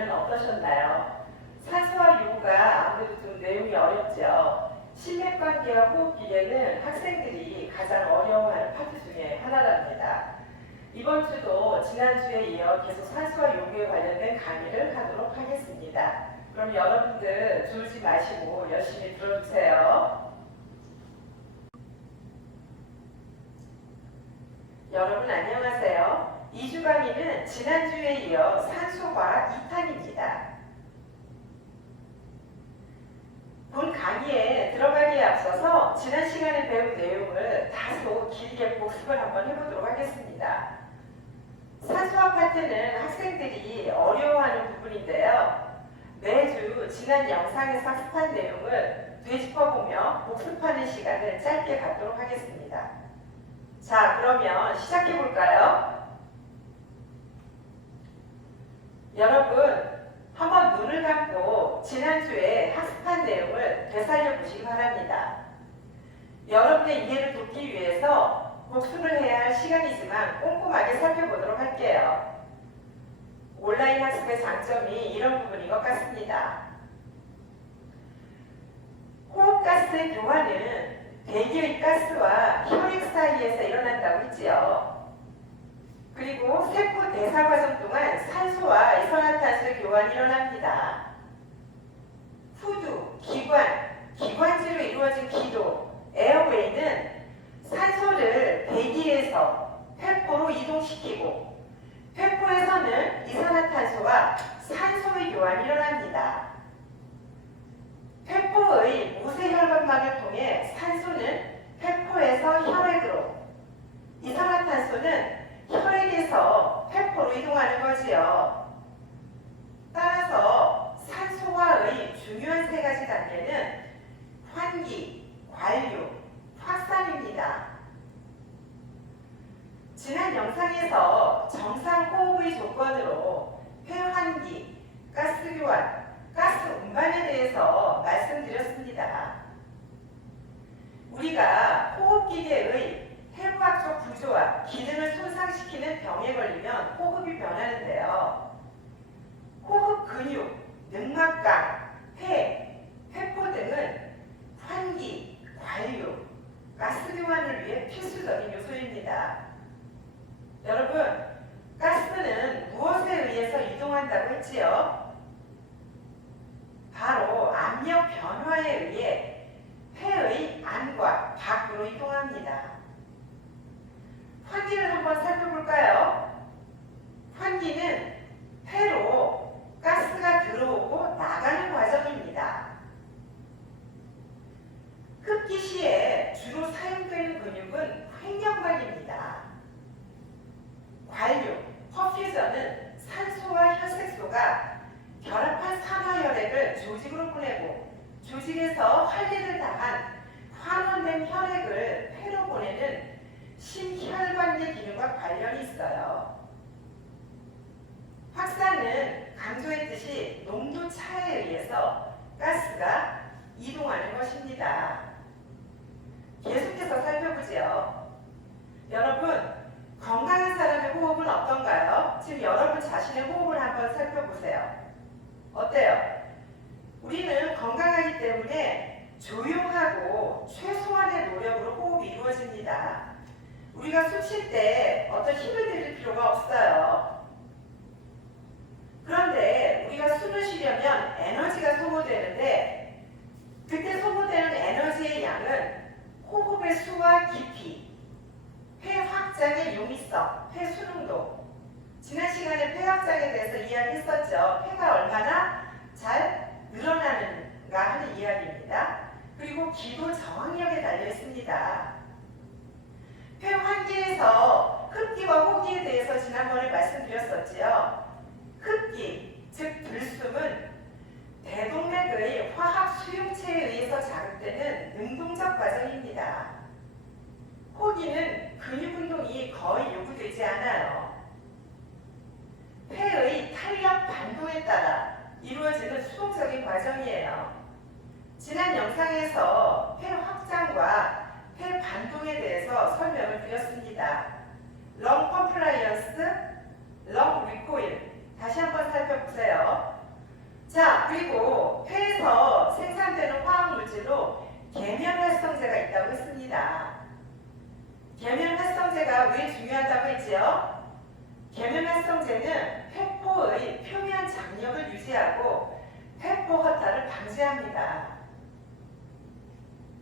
강의는 어떠셨나요? 산소와 요구가 아무래도 좀 내용이 어렵죠. 심맥관계와 호흡기계는 학생들이 가장 어려워하는 파트 중에 하나랍니다. 이번 주도 지난주에 이어 계속 산소와 요구에 관련된 강의를 하도록 하겠습니다. 그럼 여러분들 졸지 마시고 열심히 들어주세요. 여러분 안녕하세요. 2주 강의는 지난주에 이어 산소과 2탄입니다. 본 강의에 들어가기에 앞서서 지난 시간에 배운 내용을 다소 길게 복습을 한번 해보도록 하겠습니다. 산소화 파트는 학생들이 어려워하는 부분인데요. 매주 지난 영상에서 학습한 내용을 되짚어보며 복습하는 시간을 짧게 갖도록 하겠습니다. 자, 그러면 시작해볼까요? 여러분, 한번 눈을 감고 지난주에 학습한 내용을 되살려 보시기 바랍니다. 여러분의 이해를 돕기 위해서 복습을 해야 할 시간이지만 꼼꼼하게 살펴보도록 할게요. 온라인 학습의 장점이 이런 부분인 것 같습니다. 호흡가스의 교환은 대기의 가스와 혈액 사이에서 일어난다고 했지요. 그리고 세포 대사 과정 동안 산소와 이산화탄소의 교환이 일어납니다. 후두, 기관지로 이루어진 기도, 에어웨이는 산소를 대기에서 폐포로 이동시키고 폐포에서는 이산화탄소와 산소의 교환이 일어납니다. 폐포의 모세혈관막을 통해 산소는 폐포에서 혈액으로, 이산화탄소는 혈액에서 폐포로 이동하는 거지요. 따라서 산소화의 중요한 세 가지 단계는 환기, 관류, 확산입니다. 지난 영상에서 정상 호흡의 조건으로 폐환기, 가스교환, 가스 운반에 대해서 말씀드렸습니다. 우리가 호흡기계의 해부학적 구조와 기능을 손상시키는 병에 걸리면 호흡이 변하는데요. 호흡 근육, 늑막강, 폐포 등은 환기, 관류, 가스 교환을 위해 필수적인 요소입니다. 여러분, 가스는 무엇에 의해서 이동한다고 했지요? 바로 압력 변화에 의해 폐의 안과 밖으로 이동합니다. 환기를 한번 살펴볼까요? 환기는 폐로 가스가 들어오고 나가는 과정입니다. 흡기 시에 주로 사용되는 근육은 횡격막입니다. 관류, 퍼퓨저는 산소와 혈색소가 결합한 산화혈액을 조직으로 보내고 조직에서 활리를 당한 환원된 혈액을 폐로 보내는 심혈관계 기능과 관련이 있어요. 확산은 강조했듯이 농도 차에 의해서 가스가 이동하는 것입니다. 계속해서 살펴보죠. 여러분, 건강한 사람의 호흡은 어떤가요? 지금 여러분 자신의 호흡을 한번 살펴보세요. 어때요? 우리는 건강하기 때문에 조용하고 최소한의 노력으로 호흡이 이루어집니다. 우리가 숨 쉴 때 어떤 힘을 들일 필요가 없어요. 그런데 우리가 숨을 쉬려면 에너지가 소모되는데 그때 소모되는 에너지의 양은 호흡의 수와 깊이, 폐 확장의 용이성, 폐 수능도, 지난 시간에 폐 확장에 대해서 이야기했었죠. 폐가 얼마나 잘 늘어나는가 하는 이야기입니다. 그리고 기도 저항력에 달려 있습니다. 폐 환기에서 흡기와 호기에 대해서 지난번에 말씀드렸었지요. 흡기, 즉 들숨은 대동맥의 화학 수용체에 의해서 자극되는 능동적 과정입니다. 호기는 근육 운동이 거의 요구되지 않아요. 폐의 탄력 반동에 따라 이루어지는 수동적인 과정이에요. 지난 영상에서 폐 확장과 폐 반동에 대해서 설명을 드렸습니다. 렁 컴플라이언스, 렁 리코일 다시 한번 살펴보세요. 유지하고 폐포 허탈을 방지합니다.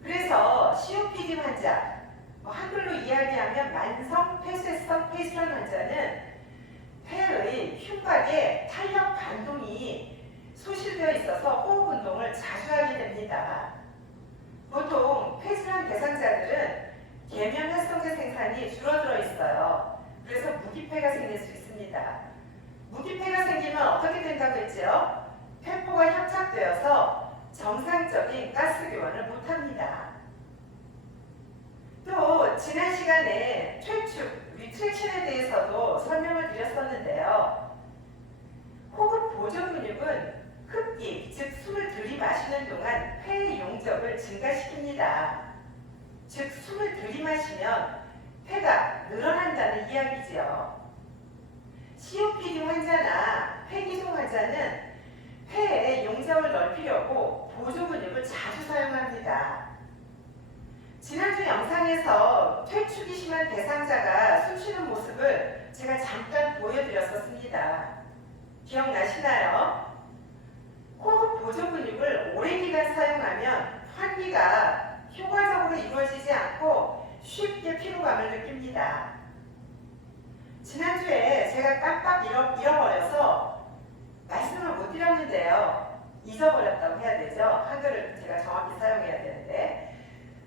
그래서 COPD 환자, 한글로 이야기하면 만성 폐쇄성 폐질환 환자는 폐의 흉곽에 탄력 반동이 소실되어 있어서 호흡 운동을 자주 하게 됩니다. 보통 폐질환 대상자들은 계면 활성제 생산이 줄어들어 있어요. 그래서 무기폐가 생길 수 있습니다. 무기폐가 생기면 어떻게 된다고 했죠? 폐포가 협착되어서 정상적인 가스 교환을 못합니다. 또 지난 시간에 퇴축, 리트랙션에 대해서도 설명을 드렸었는데요. 호흡 보조 근육은 흡기, 즉 숨을 들이마시는 동안 폐의 용적을 증가시킵니다. 즉 숨을 들이마시면 폐가 늘어난다는 이야기지요. COPD 환자나 폐기종 환자는 폐의 용적을 넓히려고 보조 근육을 자주 사용합니다. 지난주 영상에서 퇴축이 심한 대상자가 숨쉬는 모습을 제가 잠깐 보여드렸었습니다. 기억나시나요? 호흡 보조 근육을 오랜 기간 사용하면 환기가 효과적으로 이루어지지 않고 쉽게 피로감을 느낍니다. 지난주에 제가 깜빡 잃어버려서 말씀을 못 드렸는데요. 잊어버렸다고 해야 되죠. 한글을 제가 정확히 사용해야 되는데,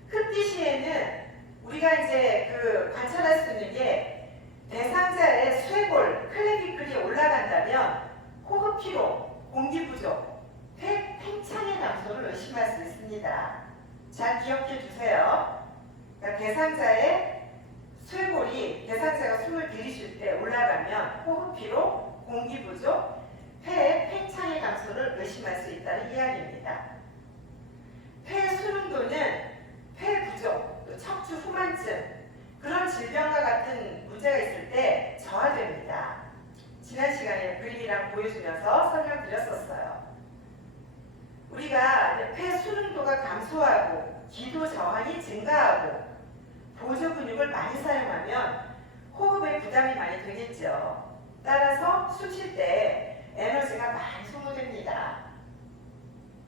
흡기 시에는 우리가 이제 관찰할 수 있는 게 대상자의 쇄골, 클레비클이 올라간다면 호흡 피로, 공기 부족, 폐 팽창의 감소를 의심할 수 있습니다. 잘 기억해 주세요. 그러니까 대상자의 쇄골이 대상자가 숨을 들이쉴 때 올라가면 호흡 피로, 공기 부족, 폐의 팽창의 감소를 의심할 수 있다는 이야기입니다. 폐 수능도는 폐 부족, 또 척추 후만증, 그런 질병과 같은 문제가 있을 때 저하됩니다. 지난 시간에 그림이랑 보여주면서 설명드렸었어요. 우리가 폐 수능도가 감소하고 기도 저항이 증가하고 보조 근육을 많이 사용하면 호흡에 부담이 많이 되겠죠. 따라서 숨 쉴 때 에너지가 많이 소모됩니다.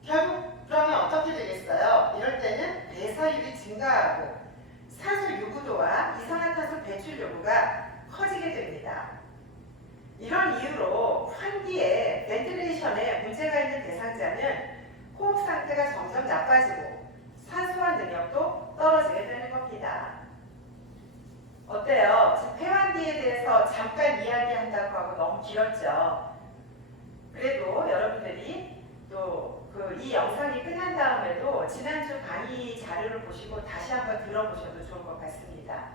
결국 그러면 어떻게 되겠어요? 이럴 때는 대사율이 증가하고 산소 요구도와 이산화탄소 배출 요구가 커지게 됩니다. 이런 이유로 환기에 벤틸레이션에 문제가 있는 대상자는 호흡 상태가 점점 나빠지고 산소화 능력도 떨어지게 되는 겁니다. 어때요? 지금 폐환기에 대해서 잠깐 이야기한다고 하고 너무 길었죠? 그래도 여러분들이 또 이 영상이 끝난 다음에도 지난주 강의 자료를 보시고 다시 한번 들어보셔도 좋을 것 같습니다.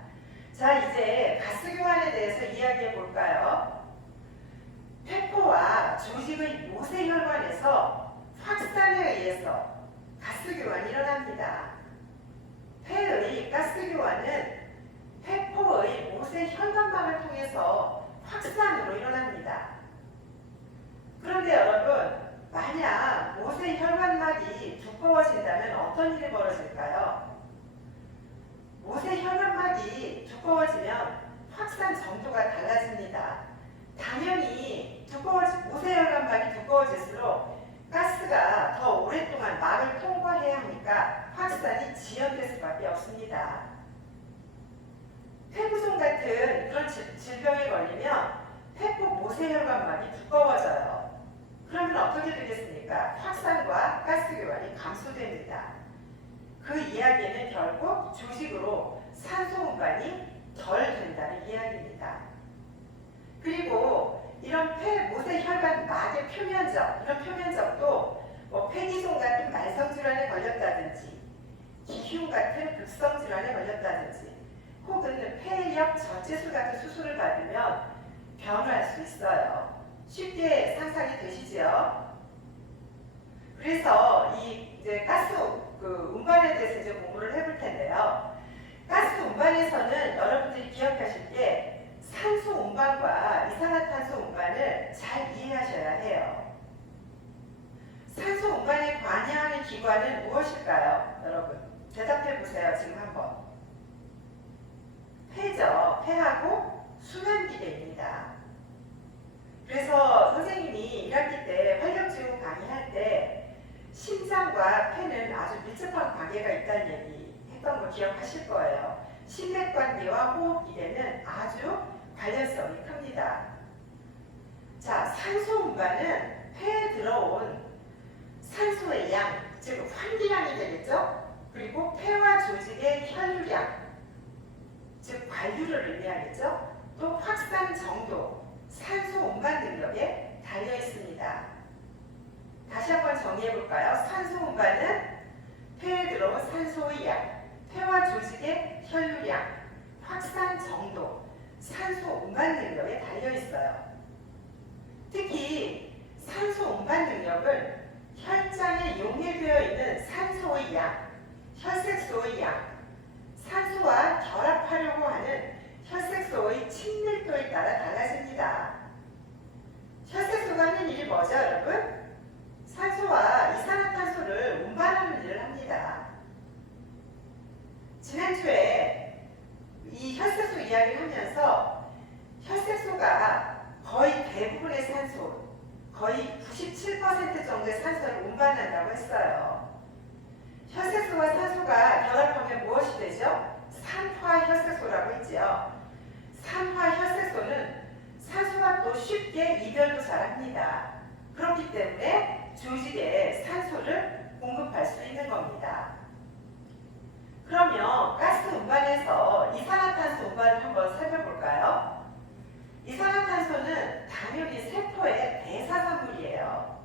자, 이제 가스 교환에 대해서 이야기해 볼까요? 폐포와 조직의 모세혈관에서 확산에 의해서 가스 교환이 일어납니다. 폐의 가스 교환은 폐포의 모세혈관망을 통해서 확산으로 일어납니다. 그런데 여러분, 만약 모세혈관막이 두꺼워진다면 어떤 일이 벌어질까요? 모세혈관막이 두꺼워지면 확산 정도가 달라집니다. 당연히 모세혈관막이 두꺼워질수록 가스가 더 오랫동안 막을 통과해야 하니까 확산이 지연될 수밖에 없습니다. 폐부종 같은 그런 질병에 걸리면 폐포 모세혈관막이 두꺼워져요. 그러면 어떻게 되겠습니까? 확산과 가스 교환이 감소됩니다. 그 이야기는 결국 조직으로 산소 운반이 덜 된다는 이야기입니다. 그리고 이런 폐 모세혈관 막의 표면적, 이런 표면적도 폐기종 같은 만성질환에 걸렸다든지 기흉 같은 급성질환에 걸렸다든지 혹은 폐역 저체술 같은 수술을 받으면 변화할 수 있어요. 쉽게 상상이 되시죠? 그래서 이제 가스 운반에 대해서 이제 공부를 해볼 텐데요. 가스 운반에서는 여러분들이 기억하실 게 산소 운반과 이산화탄소 운반을 잘 이해하셔야 해요. 산소 운반에 관여하는 기관은 무엇일까요? 여러분 대답해 보세요. 지금 한번. 폐죠. 폐하고 수면기계입니다. 그래서 선생님이 1학기 때 활력취 심맥관계와 호흡기계는 아주 관련성이 큽니다. 자, 산소 운반은 폐에 들어온 산소의 양, 즉 환기량이 되겠죠? 그리고 폐와 조직의 혈류량, 즉 관류를 의미하겠죠? 또 확산 정도, 산소 운반 능력에 달려 있습니다. 다시 한번 정리해 볼까요? 산소 운반은 폐에 들어온 산소의 양, 폐와 조직의 혈류량, 확산 정도, 산소 운반 능력에 달려 있어요. 특히 산소 운반 능력은 혈장에 용해되어 있는 산소의 양, 혈색소의 양, 산소와 결합하려고 하는 혈색소의 친밀도에 따라 달라집니다. 혈색소가 하는 일이 뭐죠, 여러분? 산소와 이산화탄소를 운반하는 일을 합니다. 지난주에 이 혈색소 이야기를 하면서 혈색소가 거의 대부분의 산소, 거의 97% 정도의 산소를 운반한다고 했어요. 혈색소와 산소가 결합하면 무엇이 되죠? 산화혈색소라고 했지요. 산화혈색소는 산소와 또 쉽게 이별도 잘합니다. 그렇기 때문에 조직에 산소를 공급할 수 있는 겁니다. 그러면 가스 운반에서 이산화탄소 운반을 한번 살펴볼까요? 이산화탄소는 당연히 세포의 대사산물이에요.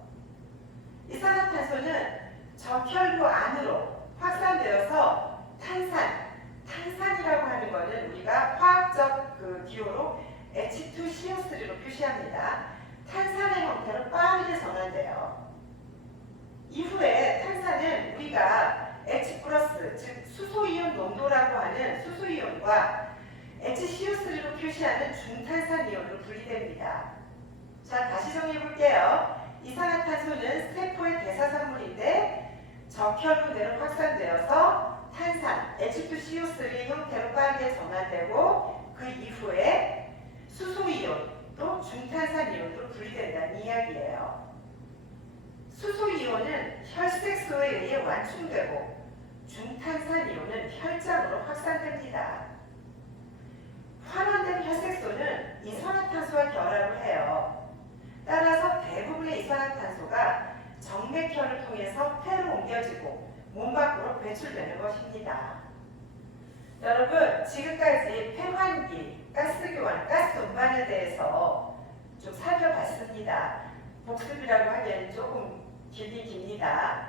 이산화탄소는 적혈구 안으로 확산되어서 탄산이라고 하는 것은 우리가 화학적 기호로 H2CO3로 표시합니다. 탄산의 형태로 빠르게 전환돼요. 이후에 탄산은 우리가 H+, 즉 수소이온 농도라고 하는 수소이온과 HCO3로 표시하는 중탄산 이온으로 분리됩니다. 자, 다시 정리해 볼게요. 이산화탄소는 세포의 대사산물인데 적혈구 내로 확산되어서 탄산 H2CO3의 형태로 빠르게 전환되고 그 이후에 수소이온 또 중탄산이온으로 분리된다는 이야기예요. 수소이온은 혈색소에 의해 완충되고 중탄산이온은 혈장으로 확산됩니다. 환원된 혈색소는 이산화탄소와 결합을 해요. 따라서 대부분의 이산화탄소가 정맥혈을 통해서 폐로 옮겨지고 몸 밖으로 배출되는 것입니다. 여러분, 지금까지 폐환기, 가스교환, 가스 운반에 대해서 좀 살펴봤습니다. 복습이라고 하기에는 조금 길긴 깁니다.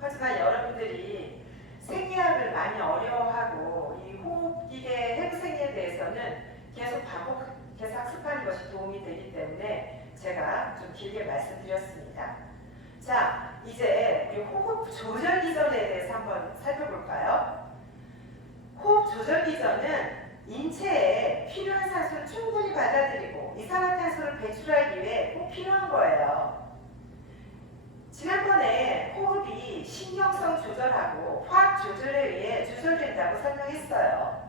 하지만 여러분들이 생리학을 많이 어려워하고 이 호흡기계 해부생리에 대해서는 계속 반복해서 학습하는 것이 도움이 되기 때문에 제가 좀 길게 말씀드렸습니다. 자, 이제 우리 호흡 조절 기전에 대해서 한번 살펴볼까요? 호흡 조절 기전은 인체에 필요한 산소를 충분히 받아들이고 이산화탄소를 배출하기 위해 꼭 필요한 거예요. 지난번에 호흡이 신경성 조절하고 화학 조절에 의해 조절된다고 설명했어요.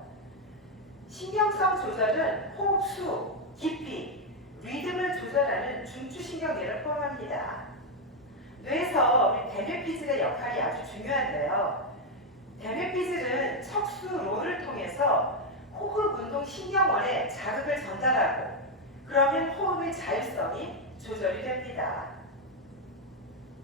신경성 조절은 호흡 수, 깊이, 리듬을 조절하는 중추신경계를 포함합니다. 뇌에서 우리 대뇌피질의 역할이 아주 중요한데요. 대뇌피질은 척수로를 통해서 호흡 운동 신경원에 자극을 전달하고 그러면 호흡의 자율성이 조절이 됩니다.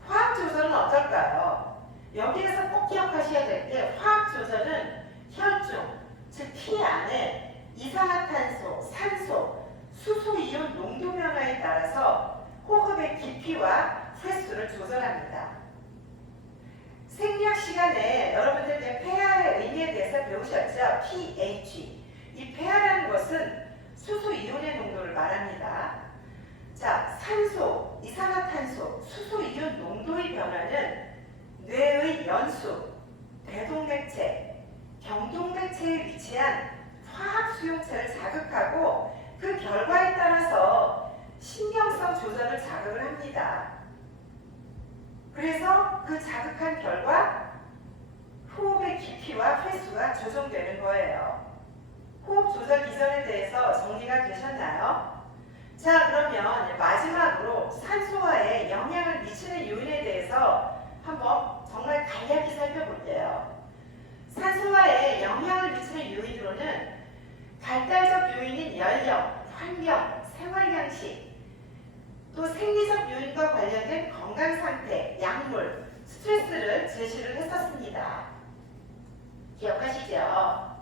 화학 조절은 어떨까요? 여기에서 꼭 기억하셔야 될 게 화학 조절은 혈중, 즉 피 안에 이산화탄소, 산소, 수소이온 농도 변화에 따라서 호흡의 깊이와 횟수를 조절합니다. 생리학 시간에 여러분들 폐하의 의미에 대해서 배우셨죠? pH. 이 폐하라는 것은 수소이온의 농도를 말합니다. 자, 산소, 이산화탄소, 수소이온 농도의 변화는 뇌의 연수, 대동맥체, 경동맥체에 위치한 화학 수용체를 자극하고 그 결과에 따라서 신경성 조절을 자극을 합니다. 그래서 그 자극한 결과 호흡의 깊이와 횟수가 조정되는 거예요. 호흡 조절 기전에 대해서 정리가 되셨나요? 자, 그러면 마지막으로 산소화에 영향을 미치는 요인에 대해서 한번 정말 간략히 살펴볼게요. 산소화에 영향을 미치는 요인으로는 발달적 요인인 연령, 환경, 생활 양식, 또 생리적 요인과 관련된 건강 상태, 약물, 스트레스를 제시를 했었습니다. 기억하시죠?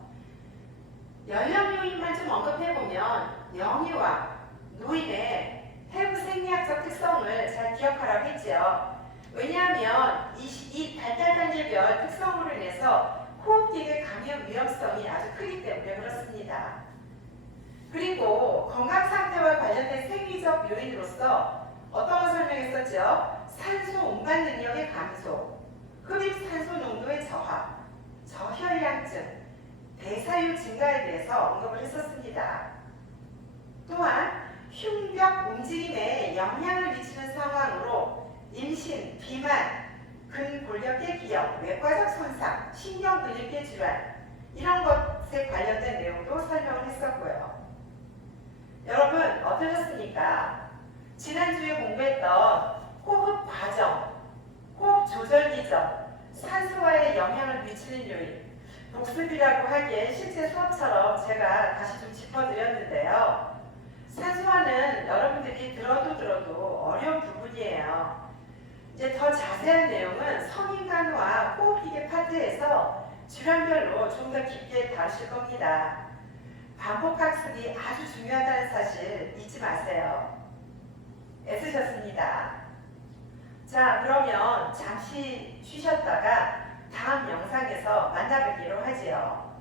연령 요인만 좀 언급해보면 영유아, 노인의 해부 생리학적 특성을 잘 기억하라고 했죠. 왜냐하면 이 발달 단계별 특성으로 인해서 호흡기계 감염 위험성이 아주 크기 때문에 그렇습니다. 그리고 건강 상태와 관련된 생리적 요인으로서 어떤 걸 설명했었죠? 산소 운반 능력의 감소, 흡입 산소 농도의 저하, 저혈량증, 대사율 증가에 대해서 언급을 했었습니다. 또한 흉벽 움직임에 영향을 미치는 상황으로 임신, 비만, 근골격계 기형, 외과적 손상, 신경근육계 질환 이런 것에 관련된 내용도 설명을 했었고요. 여러분 어떠셨습니까? 지난주에 공부했던 호흡 과정, 호흡 조절 기전, 산소와의 영향을 미치는 요인, 복습이라고 하기에 실제 수업처럼 제가 다시 좀 짚어드렸는데요. 산소화는 여러분들이 들어도 어려운 부분이에요. 이제 더 자세한 내용은 성인간호와 호흡기계 파트에서 질환별로 좀 더 깊게 다루실 겁니다. 반복학습이 아주 중요하다는 사실 잊지 마세요. 애쓰셨습니다. 자, 그러면 잠시 쉬셨다가 다음 영상에서 만나뵙기로 하지요.